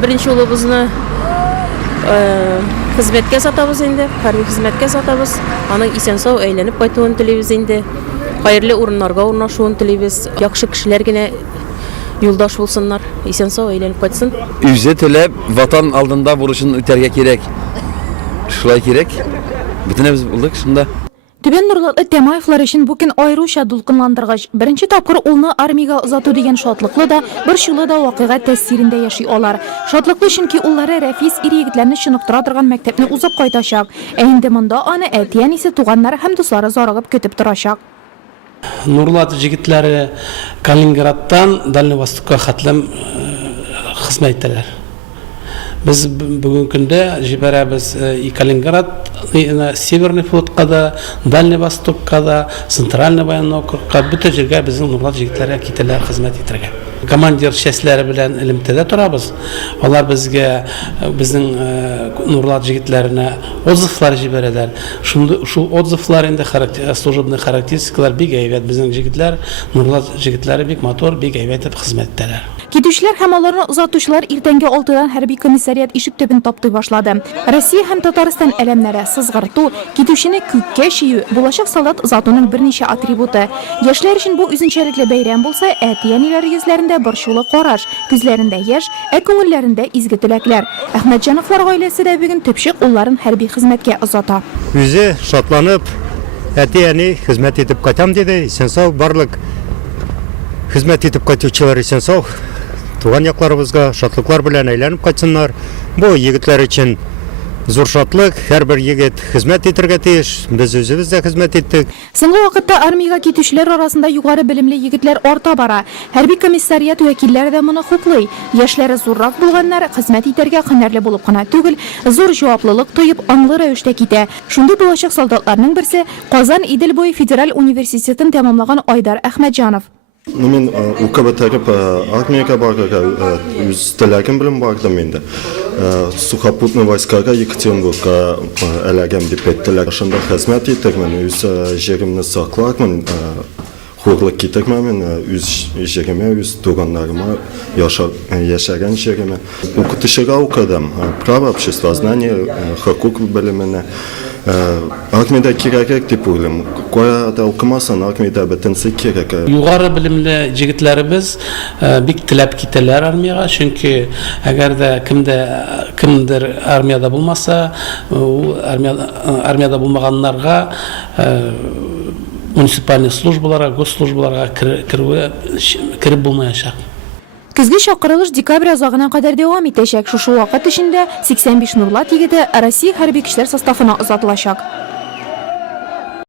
Birinchi ulubuzny hizmetke satабыз инде, harbiy hizmetke satабыз. Аның исән-сау әйләнеп кайтуын телибез инде. Хайырлы урыннарга урнашуын телибез. Яхшы кешеләр генә юлдаш булсыннар, исән-сау әйләнеп кайтсын. Үзе теләп, ватан алдында бурычын үтәргә кирәк. Шулай кирәк. Бөтенебез булдык шунда. Түбән Нурлатлы Тәмаевлар өчен бу көн айрыуча дулкынландыргыч. Беренче тапкыр улны армиягә озату дигән шатлыклы да, бер чулы да вакыйга тәэсирендә яши алар. Шатлыклы чөнки уллары Рәфис ир-егетләрне чыныктыра торган мәктәпне узып кайтачак. Ә инде монда аны әтиян исе туганнары һәм дуслары зарыгып көтеп торачак. Нурлат җегетләре Калининградтан Дальний Востокка хәтлем хезмәт итәләр. Biz bugün günde jiberabız Kaliningrad, Severный флотка да, Дальний Востокка да, Центральный военный округка bütün җиргә безнең Нурлат җегетләре китәләр хезмәт итәргә. Командир частьләре белән элемтәдә торабыз. Алар безгә безнең Нурлат җегетләренә отзывлар җибәрәләр. Шул отзывлар инде служебный характеристикалар бик әйбәт. Безнең җегетләр, Нурлат җегетләре бик матур, бик әйбәт итеп хезмәт итәләр. Китүчеләр һәм аларны озатучылар иртәнге 6-дан хәрби комиссариат ишек төбен таптый башлады. Россия һәм Татарстан әлемнәре сызгырту, китүчене күккә чию, булачак солдат озатуның берничә атрибуты. Яшьләр өчен бу үзенчәлекле бәйрәм булса, әти-әниләр йөзләрендә борчулы караш, күзләрендә яшь, күңелләрендә изге теләкләр. Әхмәтҗановлар гаиләсе дә бүген төпчек улларын хәрби хезмәткә озата. Үзе шатланып, әти-әни хезмәт итеп кайтам диде, исән-сау барлык хезмәт итеп кайтучылар исән-сау. Туган якларыбызга шатлыклар белән әйләнеп кайтсыннар. Бу егетләр өчен зур шатлык, һәрбер егет хезмәт итәргә тиеш. Без үзебез дә хезмәт иттек. Соңгы вакытта армиягә китүчеләр арасында югары белемле егетләр арта бара. Хәрби комиссариат вәкилләре дә моны хуплый. Яшьләре зуррак булганнар хезмәт итәргә һөнәрле булып кына түгел, зур җаваплылык тоеп, аңлы рәвештә китә. Шундый булачак солдатларның берсе Казан Идел буе федераль университетын тәмамлаган Айдар Әхмәтҗанов. Мен укбтырып армияга барырга үз теләгем белән бардым инде. Сухопутный войскага Екатеринбургка эләгәм дип әйттеләр. Шунда хезмәт итәрмен, үз җиремне саклармын, хурлык итәрмен, үз җиремә, үз туганнарыма, яшәгән җиремә. Укытышыга укыдым, право, обществознание, хокук белеменә. Армияда кирәк дип уйлыйм. Кая укымасын, армияда бөтенсе кирәк. Югары белемле җегетләребез бик теләп китәләр армияга, чөнки әгәр дә кемдер армияда булмаса, армияда булмаганнарга муниципаль службаларга, госслужбаларга киреп булмаячак. Көзге чакырылыш декабрь азагына кадәр дәвам итәчәк. Шушы вакыт эчендә 85 Нурлат егете Россия хәрби көчләр составына озатылачак.